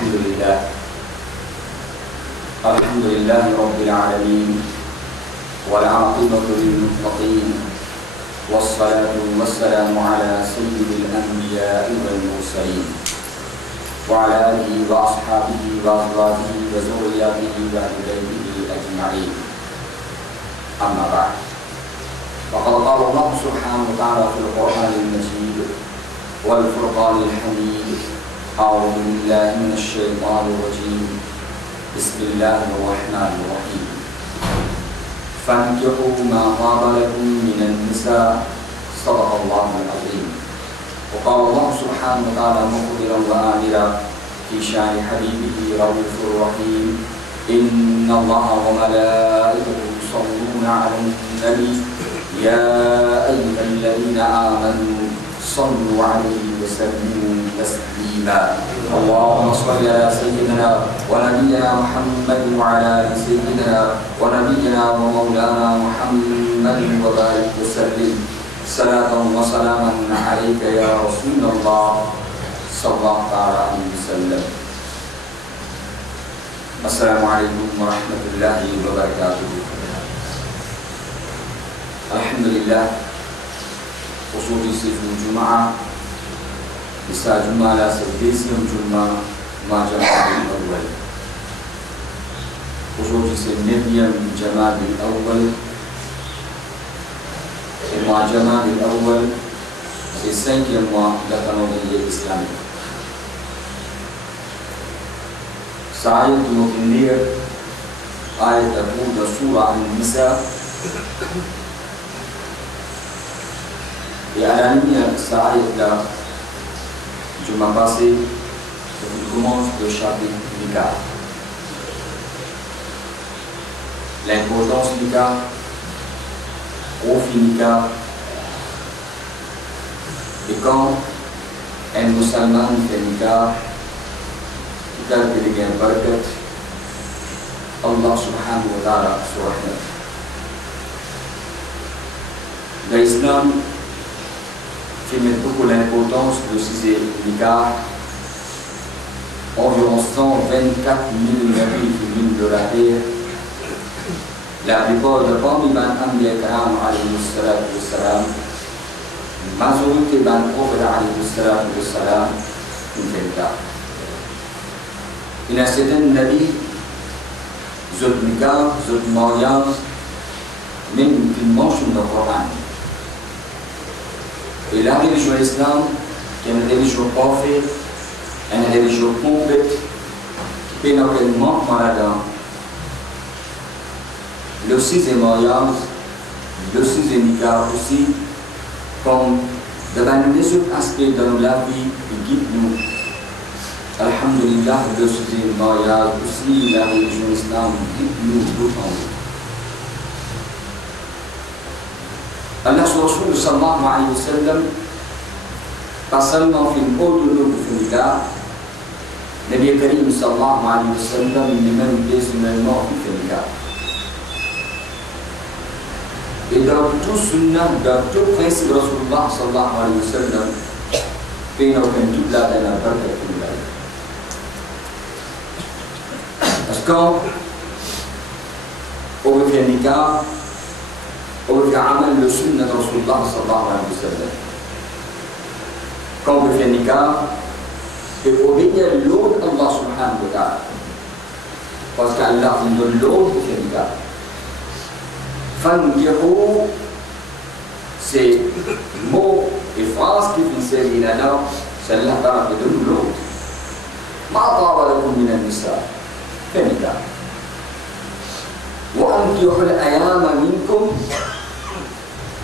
الحمد لله رب العالمين والعاقبة للمتقين والصلاة والسلام على سيد الأنبياء والمرسلين وعلى آله وأصحابه وأزواجه وذرياته وأهل بيته أجمعين. أما بعد، فقد قال الله سبحانه وتعالى في القرآن المجيد والفرقان الحميد: أعوذ بالله من الشيطان الرجيم، بسم الله الرحمن الرحيم. فانكحوا ما طاب لكم من النساء، صدق الله العظيم. وقال الله سبحانه وتعالى مخبرا وآمرا في شأن حبيبه رؤوف رحيم: إن الله وملائكته يصلون على النبي يا أيها الذين آمنوا صلوا عليه وسلموا تسليما. اللهم صل على سيدنا ونبينا محمد وعلى آل سيدنا ونبينا ومولانا محمد وبارك وسلم صلاة وسلاما عليك يا رسول الله صلى الله عليه وسلم. السلام عليكم ورحمة الله وبركاته. الحمد لله. Aujourd'hui c'est le Jumu'ah, et ça Jumu'ah là c'est le deuxième Jumu'ah Jama'a al-Awwal. Aujourd'hui c'est le 9e Jama'a al-Awwal, et Jama'a al-Awwal c'est le 5e mois de la calendrier islamique. Ça ayat de nous lire ayat de Surah An-Nisa. Et à la lumière de cette ayat-là, je m'en passé, je commence le chapitre Nikah. L'importance du Nikah, profit Nikah, et quand un musulman fait Nikah, il a un barakat, Allah subhanahu wa ta'ala sur rahmat. L'Islam qui met beaucoup l'importance de ces Nikah, environ 124 000 nabis qui viennent de la terre. La plupart de parmi les Anbiya Karam alayhi salatu wassalam, majorité des prophètes alayhi salatu wassalam, une Nikah. Il y a certains nabis, zot Nikah, zot mariage, même qui mentionnent le Coran. Et la religion islam, qui est une religion parfaite, une religion complète, qui peut aucun manquement là-dedans. Le 6e mariage, le 6e Nikah aussi, comme devant les autres aspects de la vie qui guident nous. Alhamdulillah, le 6e mariage aussi, la religion islam guide nous tout en haut. Allah Rasul sallallahu alayhi wa sallam, pas seulement fait une haute de nous pour le Nikah, Nabi Karim sallallahu alayhi wa sallam, il est même personnellement pour le Nikah. Et dans tout sunnah, dans tout principe de Rasulullah sallallahu alayhi wa sallam, il n'y a aucun doute là dans la barque pour le Parce qu'on veut faire le Nikah, on veut amal le sunnah de Rasulullah sallallahu alayhi wa sallam. Quand on veut faire Nikah, il faut obéir l'ordre d'Allah subhanahu wa ta'ala. Parce qu'Allah nous donne l'ordre pour faire Nikah. Fankihu, c'est mots et phrases qui finissent là-dedans, c'est Allah ta'ala qui donne l'ordre. Ma taba lakum min an-nisa, fait Nikah. وأنكحوا الأيام منكم.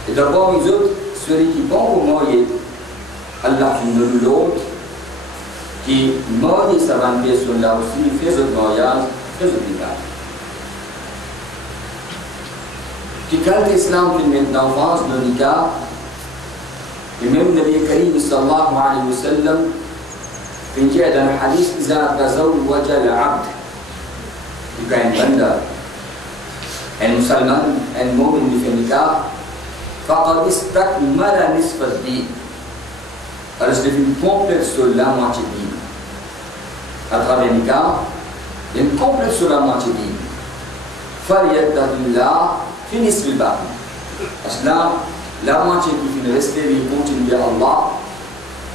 Et d'abord, les autres, celui qui vont vous marier, Allah qui nous l'autre, qui marie sa bonne personne là aussi, fait ce mariage, fait ce Nikah. Qui quand l'Islam qui met d'enfance le Nikah, et même Nabi Karim sallallahu alayhi wa sallam, il dit dans le hadith, إذا تزوج العبد، il gagne banda. Un musulman, un mu'min qui fait Nikah, فقد استكمل نصف الدين. Alors c'est une complète sur la moitié de à travers Nikah, il complète sur la moitié d'une. Falyattaqillah fi nisfi al-baqi. Parce que là, la moitié qui finit rester, il continue à Allah.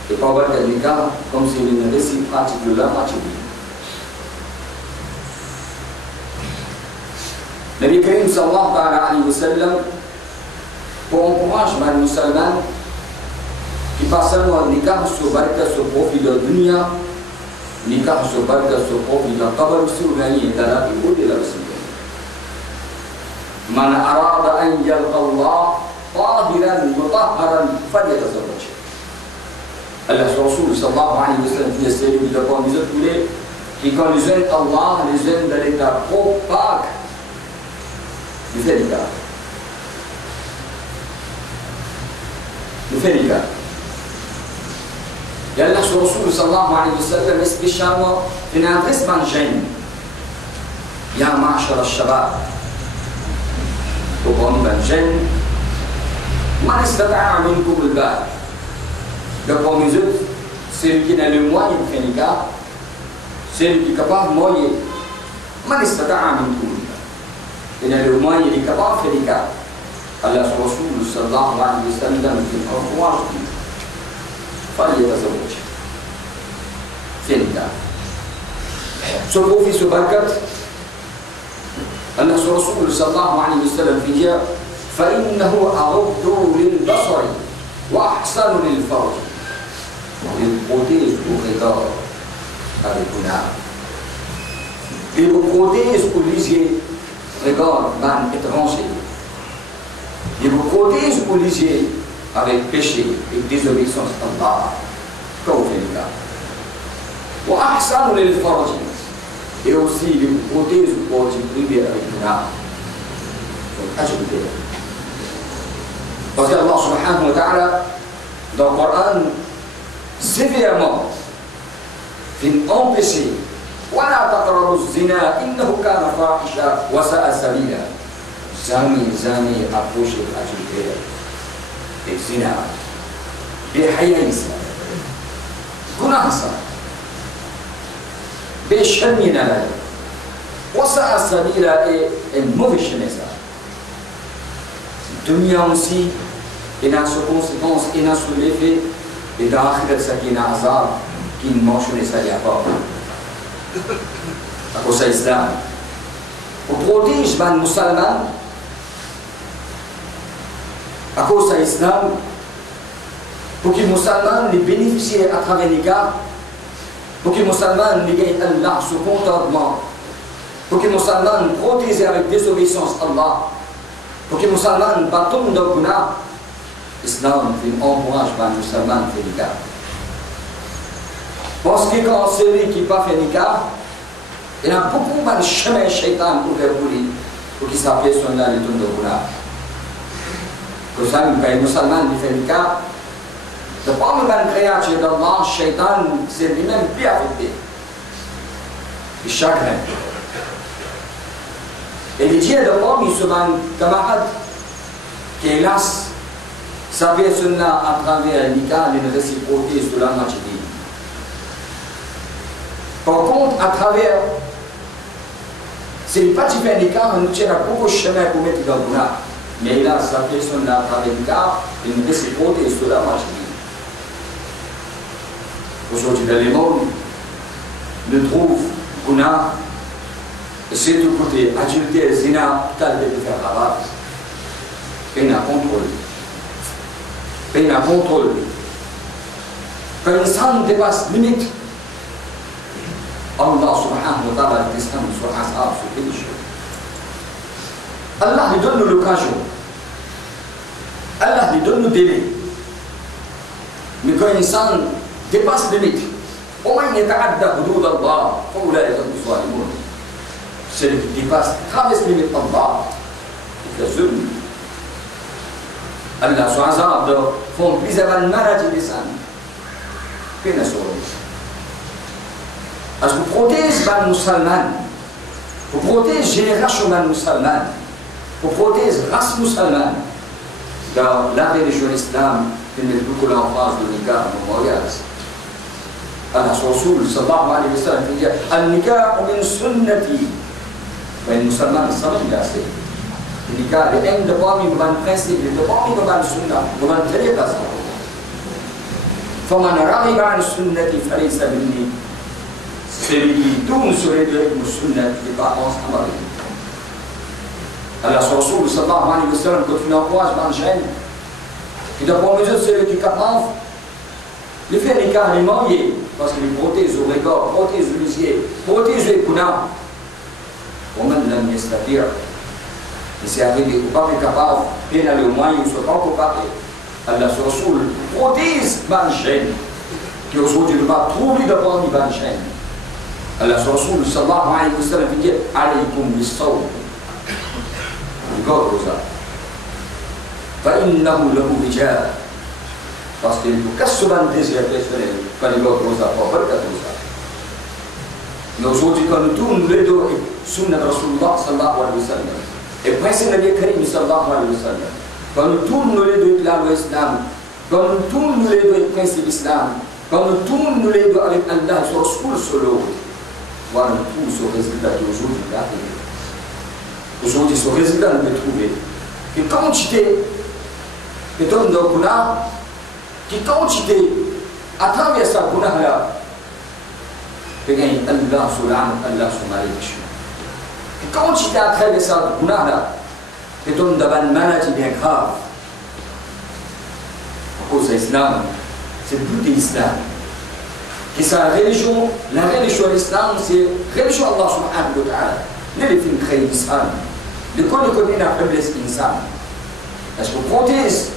Et par rapport à Nikah, comme c'est une récit pratique de la moitié d'une. Nabi Karim sallallahu alayhi wa sallam, pour encourager les musulmans qui passent seulement le nikah sur baraka sur profit de la dunya, nikah sur baraka sur profit de la qabr aussi ou gagner dans la vie ou de la vie. Man arada an yalqa Allah tahiran mutahharan falyatazawwaj. Allah Rasul sallallahu alayhi wa sallam dit c'est lui de prendre les autres qui quand les aiment Allah, les aiment dans l'état opaque. Il fait nikah. Il fait nikah. Et Allah Rasul sallallahu alayhi wa sallam spécialement il a un très bon jeune. Ya ma'ashar al-shabab. Pour un jeune, man istata'a minkum al-ba'ah. Le premier c'est celui qui a le moyen de faire nikah, celui qui est capable de moyen. Man istata'a minkum. Il a le moyen, il est capable de faire nikah. Allah Rasul sallallahu alayhi wa sallam dit encourage falyatazawwaj. Fait nikah. Ce profit, ce barakat, Allah Rasul sallallahu alayhi wa sallam dit فإنه أغض للبصر وأحسن للفرج. Il protège le regard avec l'âme. Il vous protège pour les yeux, regard man étranger. Il vous protège pour les yeux avec péché et désobéissance à Allah. Comme vous faites le cas. وأحسن للفرج. Et aussi il vous protège pour se priver avec l'âme. Donc ajoutez. Parce que Allah subhanahu wa ta'ala dans le Coran sévèrement il empêche ولا تقربوا الزنا إنه كان فاحشا وساء سبيلا. Jamais approcher l'adultère et zina بحياء گناه بشرمنا وساء سبيلا et mauvais chemin ça. Dunya aussi, il a ses conséquences, il a son effet, et dans l'akhirat, ça qui est un hasard, qui ne mange pas ça, il n'y a pas. À cause de l'islam. Pour protéger les musulmans, à cause de l'islam, pour que les musulmans les bénéficient à travers les gars, pour que les musulmans les gagnent Allah, ce contentement, pour que les musulmans protègent avec désobéissance à Allah. Pour que les musulmans battent de guna, l'islam encourage les musulmans à faire nikah. Parce que quand celui qui n'a pas fait nikah, il y a beaucoup de chemin shaitan pour faire bouler, pour qu'il s'appelle son nom de guna. Pour ça, quand les musulmans font nikah, le premier créature d'Allah, shaitan, c'est lui-même plus affecté. Le chagrin. Et les dieux de l'homme, ils sont un camarade qui, hélas, savait cela à travers le nikah, une réciprocité sur la moitié. Par contre, à travers, c'est pas type de nikah, on nous tient beaucoup de chemin pour mettre dans le guna. Mais hélas, ça fait cela à travers le nikah, une réciprocité sur la moitié. Aujourd'hui, dans le monde, on trouve guna. C'est du côté adultère, zina, tal de faire rabat. Peine à contrôle. Peine à contrôle. Quand une femme dépasse limite, Allah subhanahu wa ta'ala descend sur Azab, sur quelque chose. Allah lui donne l'occasion. Allah lui donne le délai. Mais quand une femme dépasse limite, au moins il y a des hudud Allah, pour la raison du soir. Celui qui dépasse, traverse les limites d'Allah, il fait zulm. Allah, son azab, font plus avant une maladie des sangs. Qu'est-ce que c'est? Parce que pour protéger les musulmans, pour protéger la génération des musulmans, pour protéger la race musulmane, dans la religion islam, il met beaucoup l'emphase de nikah, de mariage. Allah Rasul sallallahu alayhi wa sallam dit al-nikah min sunnati. Ben musulman sallam ya c'est. Le nikah est un de parmi les principes, de parmi les sunnah, de tariqa. فمن رغب عن سنتي فليس مني. Celui qui tourne sur les deux sunnah n'est pas ensemble. Allah Rasul sallallahu alayhi wa sallam continue à croire dans le gène. Et d'abord mesure celui qui capable le fait des cas les mariés parce qu'il protège au regard, protège le lycée, protège les kunam. ومن لم يستطيع et c'est arrivé au pas capable et dans le moyen où soit pas capable Allah Rasul protège Banchen qui aujourd'hui ne va trouver d'abord ni Banchen. Allah Rasul sallallahu alayhi wa sallam dit alaykum bis-sawm regard rosa فإنه له رجال parce que le casse-souvent désir personnel quand il va rosa pas barkat rosa. Mais aujourd'hui quand nous tournons les deux sunna de Rasulullah sallallahu alayhi wa sallam et principe Nabi Karim sallallahu alayhi wa sallam quand nous tournons les deux la loi islam, quand nous tournons les deux principe islam, quand nous tournons les deux avec Allah sur Rasul sur l'autre, voilà nous trouvons ce résultat d'aujourd'hui là. Aujourd'hui ce résultat nous peut trouver que quantité que donne nos guna, qui quantité à travers sa guna là, que gagne Allah sur l'âme, Allah sur ma riche. Que quantité à travers sa guna là, que donne d'abord une maladie bien grave. À cause de l'islam, c'est le but de l'islam. Que sa religion, la religion de l'islam, c'est la religion Allah subhanahu wa ta'ala. Les films créent l'islam. Le code de la faiblesse insan. Est-ce que protège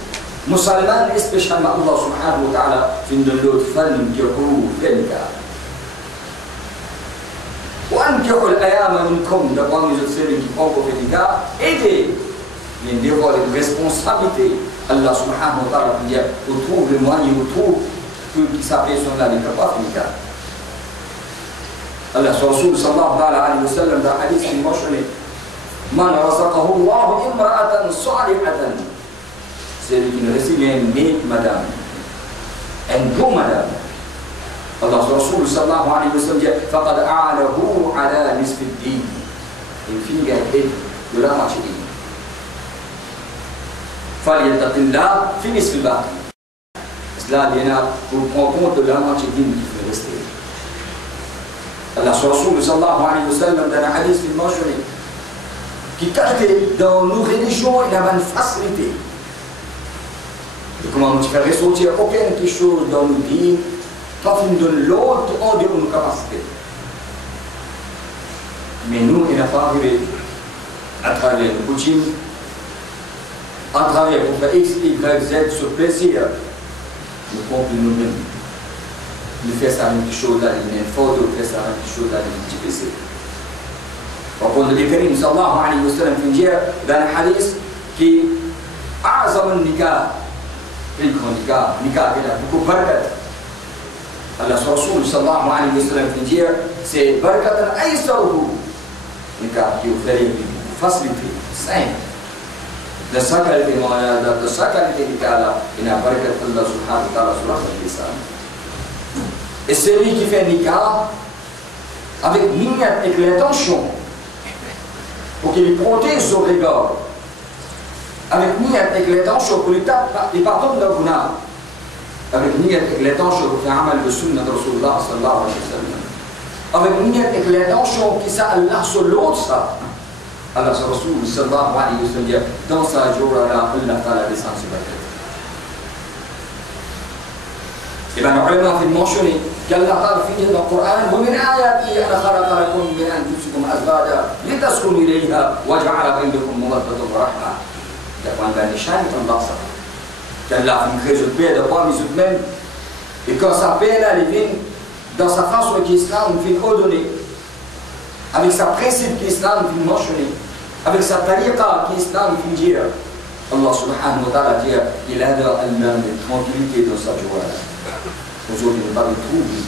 musulman, spécialement Allah subhanahu wa ta'ala, fin de l'autre fan qui roule l'État. وأنكحوا الأيام منكم d'abord les autres qui prennent pour l'État, aidez les devoirs et les responsabilités. Allah subhanahu wa ta'ala dit on trouve le moyen, on trouve ceux qui s'appellent sur la l'État. Allah Rasul sallallahu alayhi wa sallam dans le hadith qui mentionné Man razaqahu Allah imra'atan salihatan. Celui qui ne reçoit une madame, un bon madame. Allah Rasul sallallahu alayhi wa sallam dit faqad a'alahu ala nisf ad-din. Il finit avec de la moitié. Falyattaqillah fi nisf al-baqi. Cela vient pour prendre compte de la moitié din qui peut rester. Allah Rasul sallallahu alayhi wa sallam dans le hadith qui mentionné qui cache dans nos religions il y a une facilité. Et comment nous faire ressortir aucune chose dans nos dîmes, pas nous donne l'autre en dehors de nos capacités. Mais nous, il n'a pas arrivé à travers le coaching, à travers pour faire X, Y, Z sur plaisir, nous comprenons nous-mêmes. Nous faisons ça avec quelque chose là, il y a une faute, nous faisons ça avec quelque chose là, il y a un petit peu. وقال النبي الكريم صلى الله عليه وسلم في جاء ذا الحديث كي أعظم النكاح في النكاح نكاح كده بكون بركة الله رسول صلى الله عليه وسلم في جاء سي بركة أيسره نكاح يفرق فصل في سين دسكال في ما دسكال في نكاح إن بركة الله سبحانه وتعالى سورة الإنسان السيري qui fait nikah avec niyyat et l'intention pour qu'il protège son regard avec niyyat et l'intention pour lui pardonner de guna avec niyyat et l'intention pour faire amal de sunna de Rasulullah sallallahu alayhi wa sallam avec niyyat et l'intention qui ça Allah sur l'autre ça Allah sur Rasul sallallahu alayhi wa sallam dans sa jour Allah ta'ala descend sur la tête. Et bien nous allons faire mentionner qu'Allah Ta'ala fait dans le Coran ومن آياته أن خلق لكم من أنفسكم أزواجا لتسكنوا إليها وجعل بينكم مودة ورحمة. D'après la nishane est en ça. Qu'Allah fait créer de paix de parmi eux-mêmes et quand sa paix là elle vient dans sa façon qu'Islam fait ordonner avec sa principe qu'Islam fait mentionner avec sa tariqa qu'Islam fait dire Allah subhanahu wa ta'ala dit il a de Allah de tranquillité dans sa joie. Aujourd'hui, on va le trouver.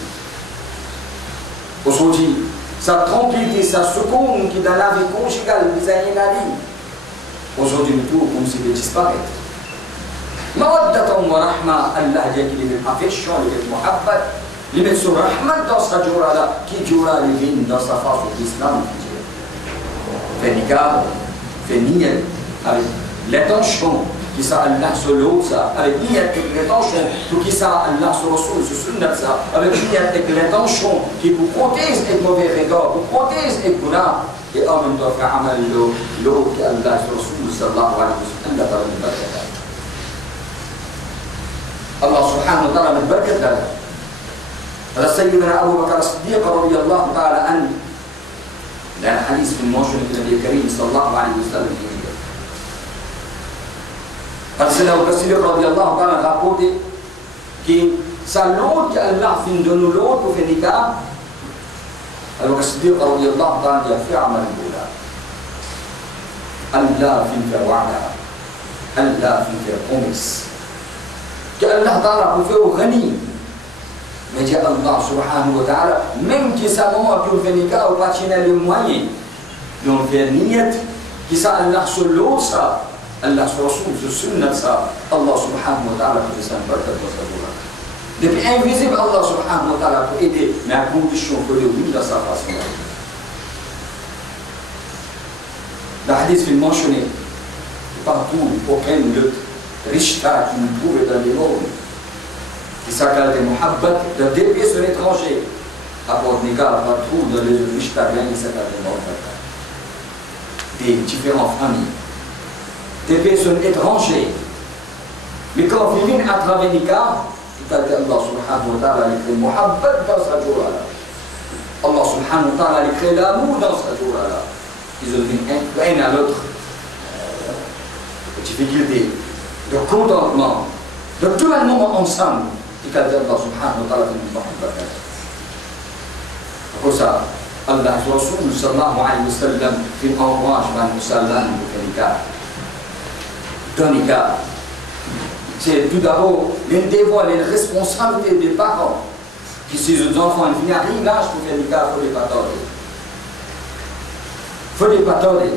Aujourd'hui, sa tranquillité, sa seconde qui dans la vie conjugale, les années la vie. Aujourd'hui, nous trouvons comme si elle disparaît. Mawaddatan wa rahma, Allah dit qu'il est affection, il est muhabbat, il met son rahmat dans sa joura-là, qui joura divine dans sa face de l'islam. Fait nikah, fait niyat, avec l'intention qui ça Allah sur l'autre, avec niyat avec l'intention pour qui ça Allah sur Rasul, sur sunnat ça, avec niyat avec l'intention qui vous protège avec mauvais regard, vous protège avec guna, et en même temps faire amal l'eau qui Allah sur Rasul, sallallahu alayhi wa sallam, Allah subhanahu wa ta'ala من بركة ذلك. هذا سيدنا أبو بكر الصديق رضي الله تعالى عنه. لأن حديث في الموشن النبي الكريم صلى الله عليه وسلم. هذا سيدنا أبو بكر الصديق رضي الله تعالى rapporté que ça l'autre qu'Allah fin de nous l'autre fait nikah. أبو بكر الصديق رضي الله تعالى في عمل الأولى. Allah fin faire wa'da. Allah fin faire promesse. كالله تعالى كفيه غني ما جاء الله سبحانه وتعالى même qui ça moment pour faire nikah ou pas chiner le moyen donc faire niyat qui ça Allah sur l'autre ça Allah sur Rasul sur sunnah ça Allah subhanahu wa ta'ala qui ça baraka de sa joie depuis invisible Allah subhanahu wa ta'ala pour aider mais à condition que le oui dans sa façon le hadith fait mentionner partout aucun lutte Rishta qui nous trouve dans les mondes, qui s'appelle des muhabbat, de deux pieds sur l'étranger. Après nikah, partout dans les Rishta, il s'appelle des muhabbat. Des différentes familles. Des pieds sur l'étranger. Mais quand on vient à travers nikah, il a dit Allah subhanahu wa ta'ala, il crée muhabbat dans sa joie-là. Allah subhanahu wa ta'ala, il crée l'amour dans sa joie-là. Ils ont dit un à l'autre. Difficulté. De contentement, de tout le moment ensemble, qui a dit Allah subhanahu wa ta'ala في المحبة. Pour ça, Allah Rasul sallallahu alayhi wa sallam fait un encourage à Musalman de nikah. Dans nikah, c'est tout d'abord les devoirs, les responsabilités des parents. Qui si les enfants viennent à l'âge pour faire nikah, il faut les pardonner. Il faut les pardonner.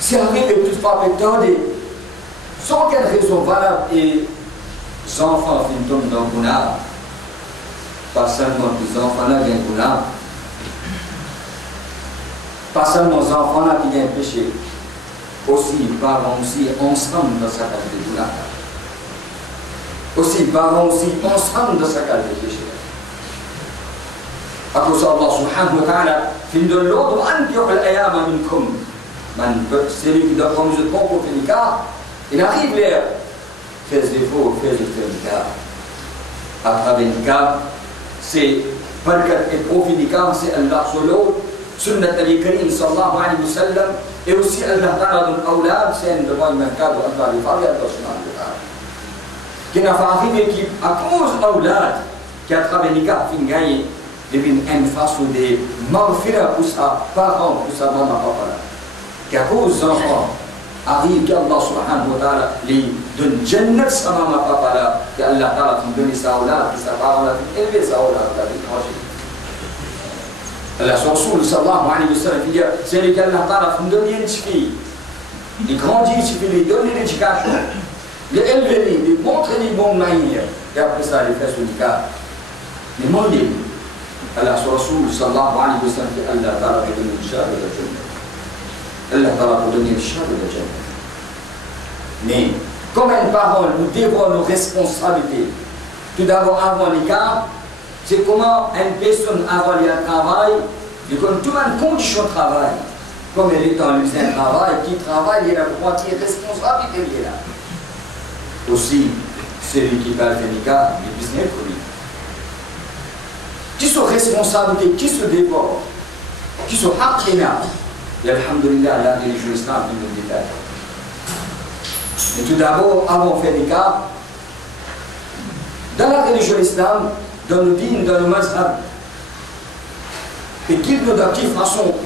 Si arrive et toutefois pardonner, sans quelle raison valable et les enfants finissent dans le gounar, pas seulement les enfants là qui ont un gounar, pas seulement les enfants là qui ont un péché, aussi les parents aussi ensemble dans sa case de gounar, aussi les parents aussi ensemble dans sa case de péché. À cause d'Allah subhanahu wa ta'ala, fin de l'autre, وَأَنْكِحُوا الْأَيَامَ مِنْكُمْ, celui qui doit prendre musulman pour faire nikah, il arrive l'air, fais défaut, fais le nikah. À travers le nikah, c'est barkat et profit nikah, c'est Allah sur l'autre, sunnat al-Karim sallallahu alayhi wa sallam, et aussi Allah ta'ala d'un awlad, c'est un devant un cadre, Allah les parle, Allah subhanahu wa ta'ala. Qui n'a pas arrivé qui, à cause awlad, qui à travers le nikah, fin gagné, devine une façon de marfira pour sa parent, pour sa maman, papa. Qui à cause des enfants, arrive qu'Allah subhanahu wa ta'ala les donne jannat sa maman papa là, qu'Allah ta'ala qui donne sa aulad, qui sa parole là, qui élève sa aulad là, qui tranche. Allah Rasul sallallahu alayhi wa sallam dit, c'est lui qu'Allah ta'ala qui donne une fille, il grandit, il lui donne l'éducation, il élève, il montre les bonnes manières, et après ça, il fait son nikah. Mais mon Dieu, Allah Rasul sallallahu alayhi wa sallam dit, Allah ta'ala qui donne une charge de la jannat. Allah ta'ala pour donner le char de la Jannah. Mais, comme un parent, nous devons nos responsabilités. Tout d'abord, avant les cas, c'est comment une personne avant le travail, et comme tout une condition de travail, comme elle est dans l'usine de travail, qui travaille, il a le droit, qui est responsabilité, il est là. Aussi, celui qui va faire les cas, le business pour lui. Qui sont responsabilités, qui se dévorent, qui sont haqina. Et alhamdulillah, la religion islam qui nous détaille. Et tout d'abord, avant de faire des cas, dans la religion islam, dans le din, dans le mazhab, et qu'il nous de quelle façon,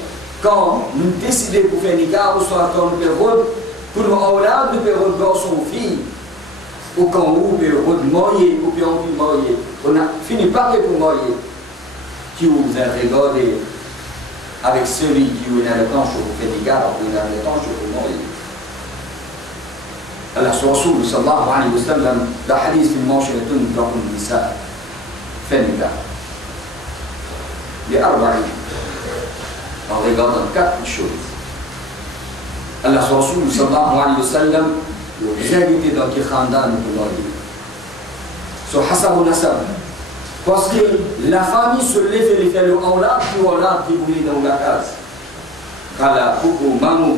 quand nous décidons pour faire des cas, ou soit dans le période, pour nous aulad, nous période dans son fille, ou quand nous période marié, ou bien on marié, on a fini par pour marier, qui vous a regardé avec celui qui a le temps pour faire des gars, ou il a le temps pour mourir. Allah Rasul sallallahu alayhi wa sallam, le hadith qui mentionne tout dans le nisa. Fénica. Les Arbaïn. En regardant 4 choses. Allah Rasul sallallahu alayhi wa sallam, les invités dans qui Khandan pour leur vie. Sur Hassan Nassab. Parce que la famille se lève et fait le aulad qui voulait dans la case. Kala, Koukou, Mamou,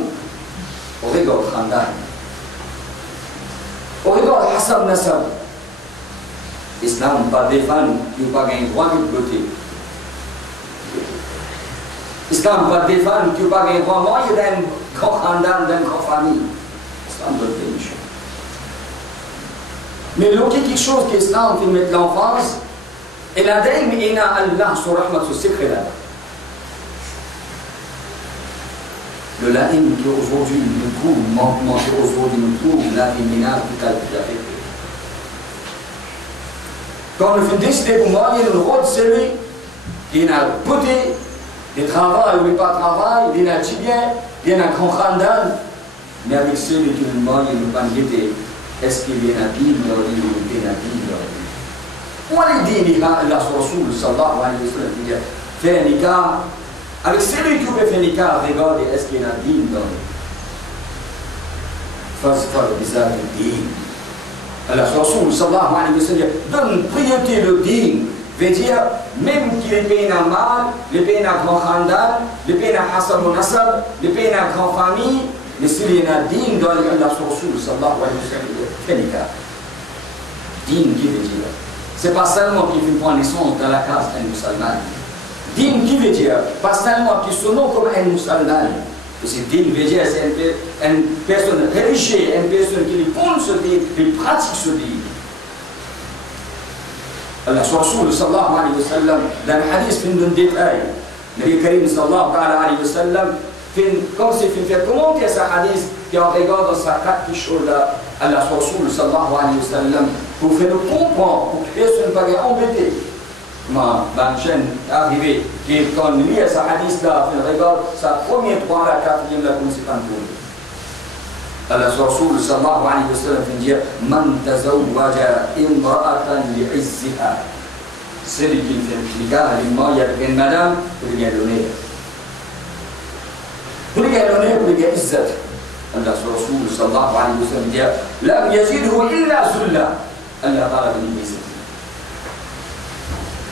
on regarde Khandan. On regarde Hassan Nassab. Islam pas défendre, il n'y a pas gagné droit de beauté. Islam pas défendre, il n'y a pas gagné droit moyen d'un grand Khandan, d'une grande famille. Islam doit être une chose. Mais l'autre quelque chose que l'Islam fait mettre l'enfance, et la dame est à Allah sur Rahmat au secret là. Le laïm qui aujourd'hui nous trouve, manquement qui aujourd'hui nous trouve, la féminale qui a fait. Quand on fait décider pour moi, il y a une route, c'est lui qui a beauté, des travail ou pas travail, il y a un tibien, il y a un grand khandan, mais avec celui qui nous demande, il nous pas guetter. Est-ce qu'il y a un Bible ou il y a un Bible? Où est-ce qu'il y a Allah Rasul sallallahu alayhi wa sallam qui dit fais un nikah avec celui qui veut faire un nikah, regardez est-ce qu'il y a un Bible dans lui. Fasfar bizarre du din. Allah Rasul sallallahu alayhi wa sallam donne priorité le din. Veut dire même qu'il est payé à mal, il est payé à grand khandan, il est payé à Hassan ou Nassab, il est payé à grande famille. Mais s'il y a un din dans Allah Rasul sallallahu alayhi wa sallam, fait nikah. Din qui veut dire. Ce n'est pas seulement qu'il fait prendre naissance dans la case d'un musulman. Din qui veut dire, pas seulement qu'il se nomme comme un musulman. C'est din veut dire, c'est une personne religieuse, une personne qui répond ce din, qui pratique ce din. Allah Rasul sallallahu alayhi wa sallam, dans le hadith, il donne des détails. Le Nabi Karim sallallahu alayhi wa sallam, comme c'est fait commenter ce hadith, qui en regarde dans sa 4 choses-là, Allah Rasul sallallahu alayhi wa sallam, pour faire le comprendre, pour que personne ne soit pas embêté. Ma chaîne arrivée, qui quand il lit ce hadith-là, il regarde sa première 3 à la 4e, la conséquence pour lui. Allah Rasul sallallahu alayhi wa sallam dit Man tazawwaja imra'atan li'izziha. Celui qui fait le nikah, il y a une madame, pour lui donner. Pour lui donner, pour lui izzat. Allah Rasul sallallahu alayhi wa sallam dit Lam yazidhu illa zulla. Allah ta'ala bin izzat.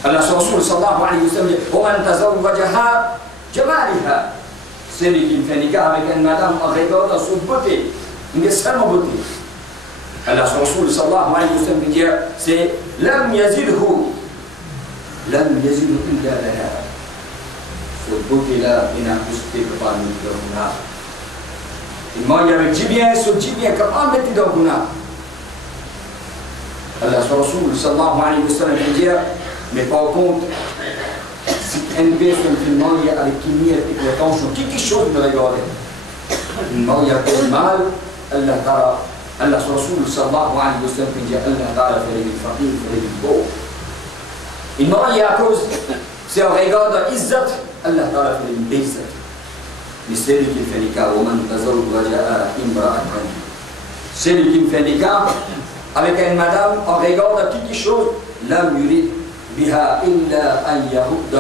Allah Rasul sallallahu alayhi wa sallam dit Wa man tazawwajaha jamaliha. Celui qui fait le nikah avec une madame en regardant son beauté. Il est seulement beauté. Allah Rasul sallallahu alayhi wa sallam dit c'est Lam yazidhu illa laha. Cette beauté-là, il n'a pas que par nous de Guna. Il mange avec Jibien, ce Jibien qui n'a pas mis de Guna. Allah Rasul sallallahu alayhi wa sallam dit mais par contre, si une personne qui mange avec qui n'y a pas de tension, quelque chose de regarder. Il mange avec le mal. Allah Rasul sallallahu alayhi wa sallam dit Allah ta'ala fait les faqir, fait les beaux. Il mange à cause, c'est un regard d'izzat, Allah ta'ala fait les izzat. Mais celui qui fait nikah, وَمَنْ تَزَوَّجَ إِمْرَأَةً. Celui qui fait nikah avec une madame en regard quelque chose, لَمْ يُرِدْ بِهَا إِلَّا أَنْ يَهُدَّ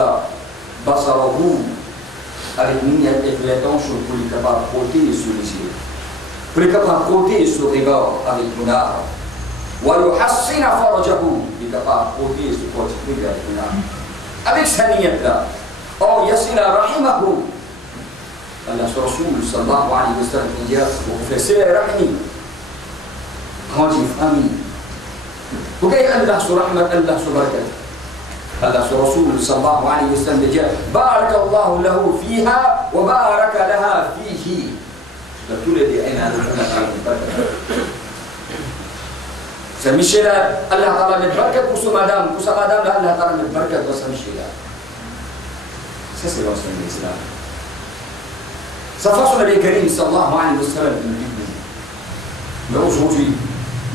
بَصَرَهُ. Avec une intention pour les capables de protéger sous les yeux. Pour les capables de protéger ce regard avec une arme. وَيُحَصِّنَ فَرْجَهُ. Les capables de protéger ce porte-clés avec une arme. Avec sa niyyat-là. Or, يَصِلَ رَحِمَهُ. Allah Rasul sallallahu alayhi wa sallam dit pour faire ses rahmi. Grande famille. Pour qu'il y ait Allah sur rahmat, Allah sur barakat. Allah Rasul sallallahu alayhi wa sallam dit Barakallahu lahu fiha wa baraka laha fihi. Tous les deux, Allah c'est Michel, Allah ta'ala met barakat pour sa madame, Allah ta'ala met barakat pour sa Michel. Ça c'est l'enseignement de l'Islam. Sa façon de Karim sallallahu alayhi wa sallam. Mais aujourd'hui,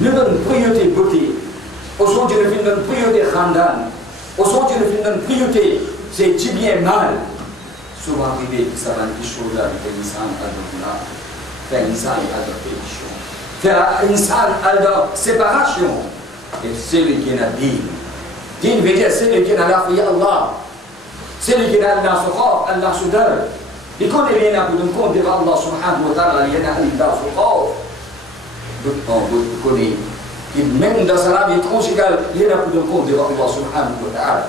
nous donnons priorité beauté. Aujourd'hui, nous donnons priorité khandan. Aujourd'hui, nous donnons priorité, c'est du bien mal. Souvent arrivé que ça va être des choses là, faire l'insan al-Dokhna, faire l'insan al-Dokhna, faire l'insan al-Séparation. Et celui qui est dit, دين بيجي سيل كنا لا في الله سيل كنا الناس خوف الناس در يكون لنا بدون دي الله سبحانه وتعالى لنا الناس خوف بتكوني من ده سلام يكون شغال لنا بدون دي الله سبحانه وتعالى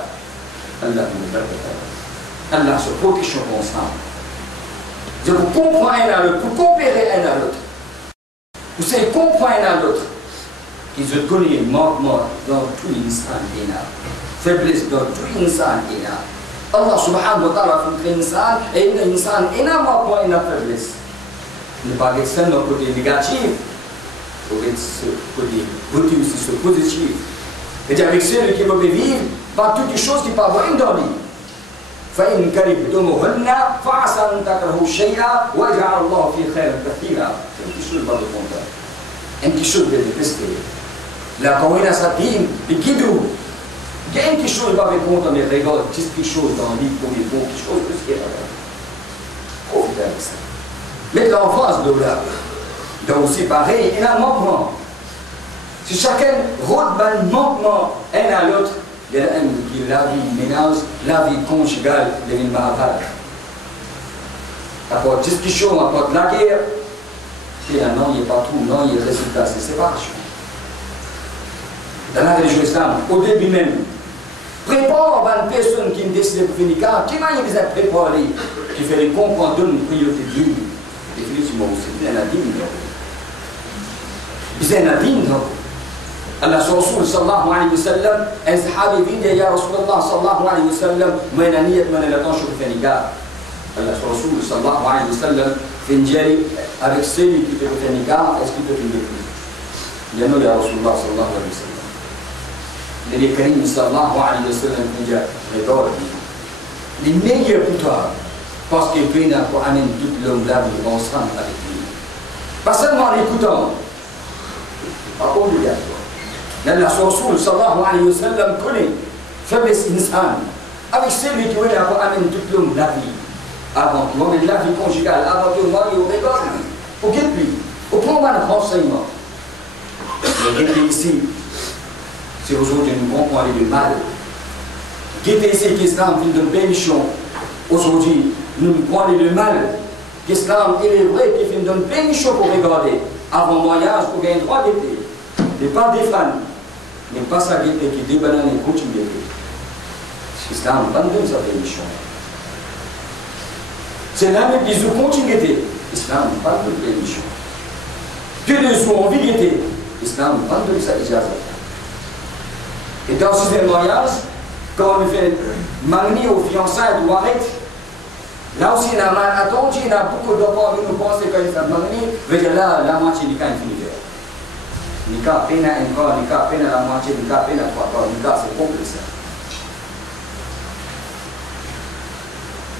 الله مبارك Allah se pose question constante. Je vous comprends un à l'autre, vous coopérez un à l'autre. Vous savez comprendre un à l'autre. Ils se connaissent manquement dans tout l'instant. Faiblesse dans tout l'instant. Allah subhanahu wa ta'ala fait l'instant et l'instant est un manquement et une faiblesse. Ne pas être seulement le côté négatif, il être ce côté positif. Et avec celui qui veut vivre, par toutes les choses qui peuvent avoir dans lui. فإن كرهتموهن فعسى أن تكرهوا شيئا ويجعل الله فيه خيرا كثيرا. Quelque chose va de contraire. Quelque chose de détesté. La cohésion satine, le guidou. Quelque chose va de contraire, mais regarde, quelque chose dans lui pour les bons, quelque chose de ce qui est là. Profitez avec ça. Mettez en face de là. Donc c'est pareil, il y a un manquement. Si chacun roule un manquement un à l'autre, il y a un qui la vie ménage, la vie conjugale devient malade. Après discussion, après la guerre, finalement il n'y a pas tout, non, il y a résultat, c'est séparation. Dans la religion islamique, au début même, prépare une personne qui décide de finir, qui m'a dit de préparer, qui fait les comprendre une priorité digne. Définitivement, c'est un digne. C'est un digne. Allah Rasul sallallahu alayhi wa sallam, un sahabi vient ya Rasulullah sallallahu alayhi wa sallam, mais la niyyat man la tanchou fi nikah. Allah Rasul sallallahu alayhi wa sallam, fait une jali avec celui qui fait le nikah, est-ce qu'il peut finir? Il y a ya Rasulullah sallallahu alayhi wa sallam. Nabi Karim sallallahu alayhi wa sallam dit regarde, les meilleurs pour toi, parce qu'il peut pour amener toute l'homme là ensemble avec lui. Pas seulement en écoutant, pas obligatoire. لأن الرسول صلى الله عليه وسلم connaît faiblesse insan avec celui qui veut avoir amené toute l'homme la vie avant tout le la vie conjugale avant tout le mari au regard au guet-lui au prendre un renseignement le guet ici c'est aujourd'hui nous comprenons le mal guet ici qu'Islam vient de bénition aujourd'hui nous comprenons le mal qu'Islam il est vrai qu'il vient de bénition pour regarder avant voyage pour gagner droit d'été et pas des fans mais pas ça qui débanane et continue. L'islam pas de sa bénédiction. C'est là même qu'ils ont continué. L'islam pas de bénédiction. Que les ont envie d'été. L'islam pas de sa ijazat. Et dans ce mariage, quand on fait manier aux fiançailles ou arrête, là aussi il y a mal attendu, il y a beaucoup d'enfants qui nous pensent qu'il fait manier, veut dire là, la moitié du cas est finie. Nikah pena encore, nikah pena la moitié, nikah pena trois quarts, nikah c'est complexe.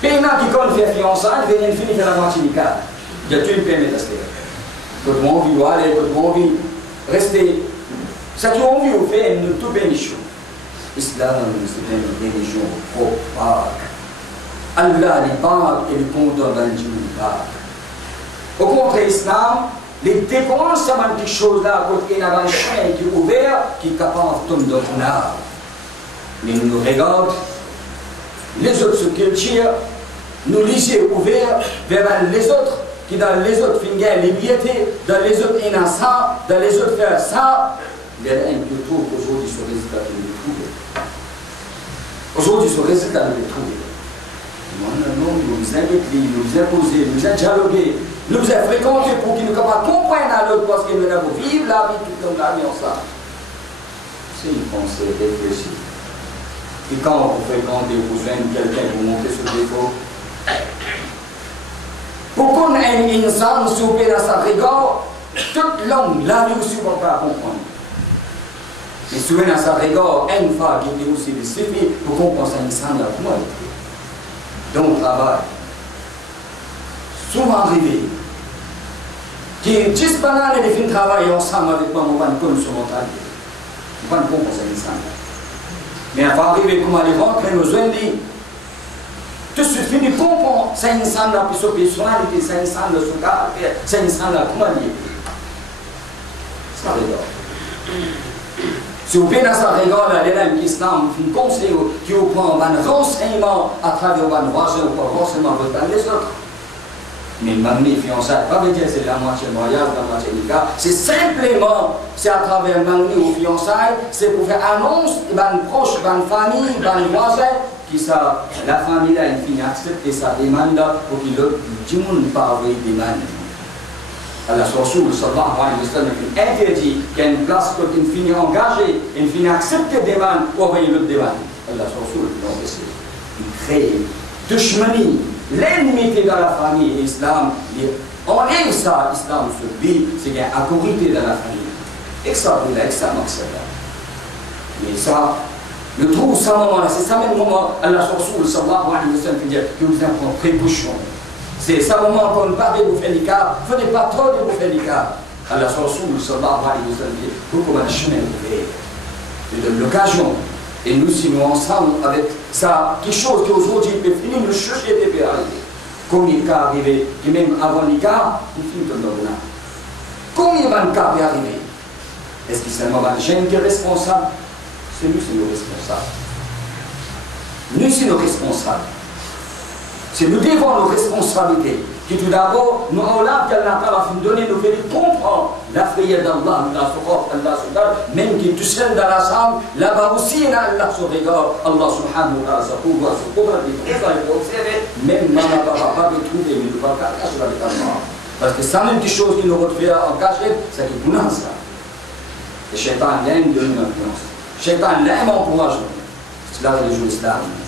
Pena qui quand fait fiançailles, vient finir la moitié nikah. Il y a tout une peine d'ester. Quand on vit aller, quand on vit rester, ça qui on vit au fait, nous tout bénichons. Islam c'est une religion opaque. Allah les parle et le condamne dans le djihad. Au contraire, Islam les dépenses, ça m'a quelque chose là, quand il y a un chemin qui est ouvert, qui est capable de tomber dans une arbre. Mais nous regardons, les autres se cultivent, nous les yeux ouverts vers les autres, qui dans les autres fingers liberté, dans les autres il y a ça, dans les autres faire ça. Il y a un qui trouve aujourd'hui ce résultat de trouver. Aujourd'hui ce résultat de trouver. Non, nous nous inquiétons, nous imposer, nous dialoguer. Nous avons fréquenté pour qu'ils nous comprennent à l'autre parce que nous avons vivre la vie tout comme la vie ensemble. C'est une pensée réfléchie. Et quand vous fréquentez, vous joignez quelqu'un pour montrer ce défaut, pour qu'on ait une insan soupé dans sa rigueur, toute l'homme, la vie aussi, ne va pas comprendre. Mais souvent dans sa rigueur, une fois qui est aussi suffit pour comprendre ça, une insan la comment donc, travail. Souvent arrivé, qui 10 bananes et fin travailler ensemble avec moi, on va nous sur mon travail. On va nous comprendre ça. Mais on va arriver comme aller rentrer nos zones, tout de suite fini comprendre, c'est une salle la personnalité, c'est une salle de son caractère, c'est une salle la comment dire. Ça regarde. Si vous pouvez ça regarder l'élève l'islam, qui conseille, qui vous prend un renseignement à travers un voisin ou un renseignement de les autres. Mais m'amener fiançailles, pas veut dire c'est la moitié mariage, la moitié nikah. C'est simplement, c'est à travers m'amener aux fiançailles, c'est pour faire annonce, ben proche, ben famille, ben voisin, qui ça, la famille là, il finit accepter sa demande pour qu'il le tout le monde pas envoyer demande. Allah Rasul sallallahu alayhi wa sallam interdit qu'il y a une place pour qu'il finit engagé, il finit accepter des demandes pour envoyer l'autre demande. Allah Rasul, donc il crée deux chemins. L'ennemité dans la famille islam, on aime ça, l'islam se dit, c'est qu'il y a une autorité dans la famille. Et ça, il a extrêmement acceptable. Mais ça, le trou, ça moment-là, c'est ça même moment, Allah Rasul sallallahu alayhi wa sallam qui dit que vous êtes en prébouchon. C'est ça moment qu'on parle de vous faire l'écart, venez pas trop de vous faire l'écart. Allah Rasul sallallahu alayhi wa sallam dit, vous comment le chemin vous faites. Il donne l'occasion. Et nous, si nous ensemble avec ça, quelque chose qui aujourd'hui peut finir, nous chercher des peut arriver. Combien de cas arrivé, et même avant les cas, il finit comme dans le cas. Combien de cas peut arriver? Est-ce que c'est seulement la gêne qui est responsable? C'est nous, c'est nos responsables. Nous, c'est nos responsables. C'est nous devons nos responsabilités. Qui tout d'abord, nous avons là qu'Allah a donné, nous fait comprendre la prière d'Allah, même qui est tout seul dans la chambre, là-bas aussi, Allah se regarde, Allah subhanahu wa ta'ala se couvre, il est présent, il peut observer, même maman, papa, peut trouver, mais il ne peut pas cacher avec Allah. Parce que ça, même des choses qui nous retrouvent en cachette, c'est qu'il y a ça. Le shaitan l'aime de nous influence. Le shaitan l'aime encourage. C'est la religion islamique.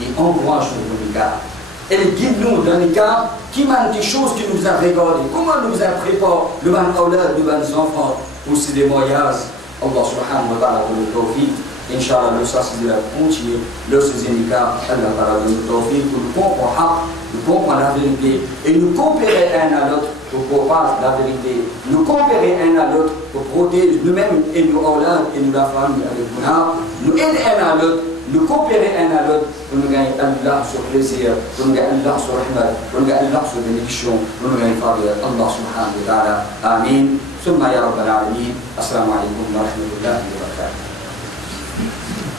Il encourage nos regards. Et il guide-nous dans les cas qui manquent des choses qui nous a regardées. Comment nous a préparé le ban aulad, le ban enfants pour ces voyages. Allah subhanahu wa ta'ala pour le tawfiq. Inch'Allah, le ça c'est de la continuer. Le deuxième cas, Allah ta'ala pour le tawfiq, pour nous comprendre, nous comprendre la vérité et nous coopérer un à l'autre pour parler la vérité. Nous coopérer un à l'autre pour protéger nous-mêmes et nos aulad et nous la famille avec nous. Nous aider un à l'autre. Nous coopérer un à l'autre pour nous gagner Allah sur plaisir, pour nous gagner Allah sur rahmat, pour nous gagner Allah sur bénédiction, pour nous gagner faveur Allah subhanahu wa ta'ala. Amin. Summa ya rabbal alamin. Assalamu alaikum wa rahmatullahi wa barakatuh.